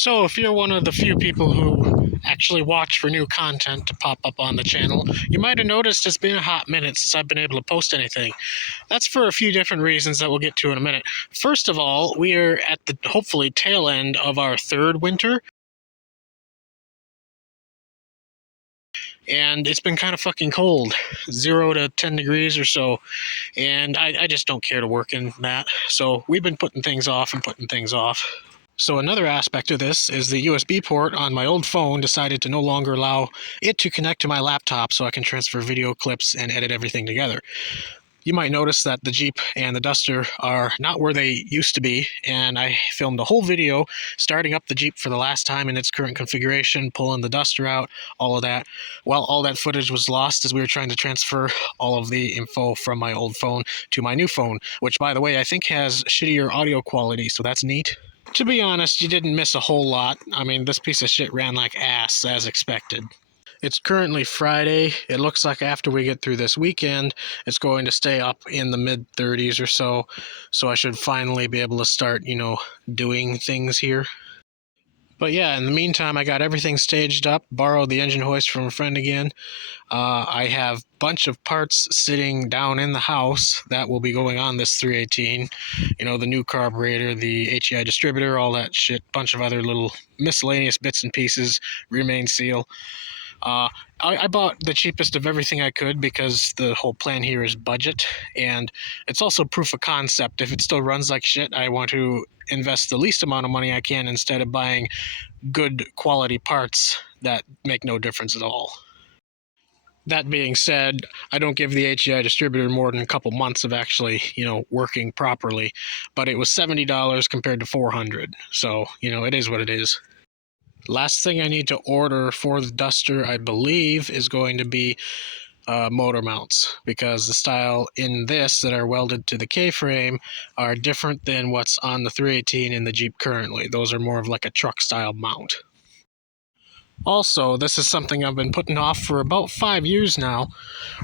So, if you're one of the few people who actually watch for new content to pop up on the channel, you might have noticed it's been a hot minute since I've been able to post anything. That's for a few different reasons that we'll get to in a minute. First of all, we are at the hopefully tail end of our third winter, and it's been kind of fucking cold, 0 to 10 degrees or so, and I just don't care to work in that. So, we've been putting things off and putting things off. So another aspect of this is the USB port on my old phone decided to no longer allow it to connect to my laptop so I can transfer video clips and edit everything together. You might notice that the Jeep and the Duster are not where they used to be, and I filmed a whole video starting up the Jeep for the last time in its current configuration, pulling the Duster out, all of that. Well, all that footage was lost as we were trying to transfer all of the info from my old phone to my new phone, which, by the way, I think has shittier audio quality, so that's neat. To be honest, you didn't miss a whole lot. I mean, this piece of shit ran like ass, as expected. It's currently Friday. It looks like after we get through this weekend, it's going to stay up in the mid 30s or so. So I should finally be able to start, doing things here. But yeah, in the meantime, I got everything staged up, borrowed the engine hoist from a friend again. I have a bunch of parts sitting down in the house that will be going on this 318. The new carburetor, the HEI distributor, all that shit, bunch of other little miscellaneous bits and pieces, remain seal. I bought the cheapest of everything I could because the whole plan here is budget, and it's also proof of concept. If it still runs like shit, I want to invest the least amount of money I can instead of buying good quality parts that make no difference at all. That being said, I don't give the HEI distributor more than a couple months of actually, working properly, but it was $70 compared to $400, so, it is what it is. Last thing I need to order for the Duster, I believe, is going to be motor mounts, because the style in this that are welded to the K-frame are different than what's on the 318 in the Jeep currently. Those are more of like a truck style mount. Also, this is something I've been putting off for about 5 years now.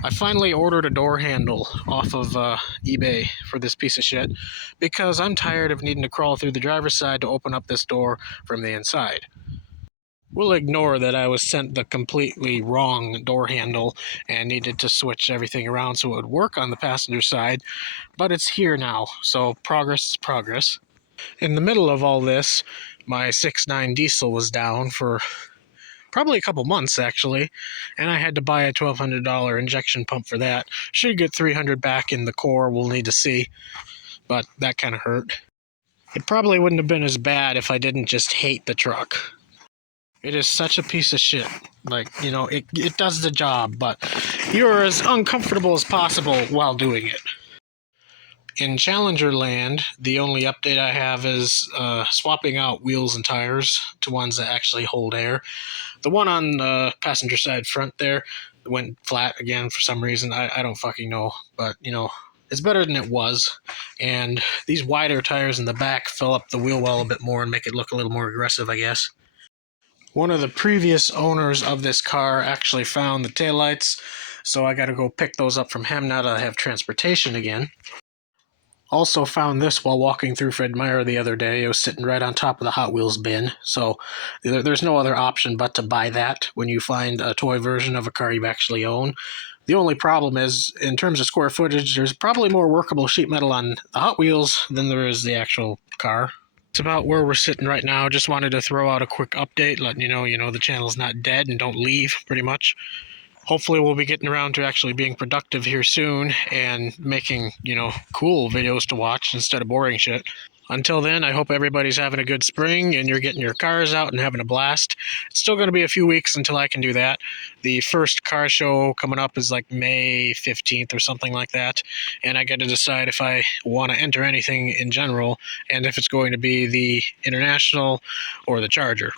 I finally ordered a door handle off of eBay for this piece of shit because I'm tired of needing to crawl through the driver's side to open up this door from the inside. We'll ignore that I was sent the completely wrong door handle and needed to switch everything around so it would work on the passenger side, but it's here now, so progress is progress. In the middle of all this, my 6.9 diesel was down for probably a couple months actually, and I had to buy a $1,200 injection pump for that. Should get $300 back in the core, we'll need to see, but that kind of hurt. It probably wouldn't have been as bad if I didn't just hate the truck. It is such a piece of shit. It does the job, but you're as uncomfortable as possible while doing it. In Challenger land, the only update I have is swapping out wheels and tires to ones that actually hold air. The one on the passenger side front there went flat again for some reason. I don't fucking know, but it's better than it was. And these wider tires in the back fill up the wheel well a bit more and make it look a little more aggressive, I guess. One of the previous owners of this car actually found the taillights, so I gotta go pick those up from him now that I have transportation again. Also found this while walking through Fred Meyer the other day. It was sitting right on top of the Hot Wheels bin, so there's no other option but to buy that when you find a toy version of a car you actually own. The only problem is, in terms of square footage, there's probably more workable sheet metal on the Hot Wheels than there is the actual car. It's about where we're sitting right now. Just wanted to throw out a quick update, letting you know the channel's not dead and don't leave, pretty much. Hopefully we'll be getting around to actually being productive here soon and making, cool videos to watch instead of boring shit. Until then, I hope everybody's having a good spring and you're getting your cars out and having a blast. It's still going to be a few weeks until I can do that. The first car show coming up is like May 15th or something like that, and I got to decide if I want to enter anything in general and if it's going to be the International or the Charger.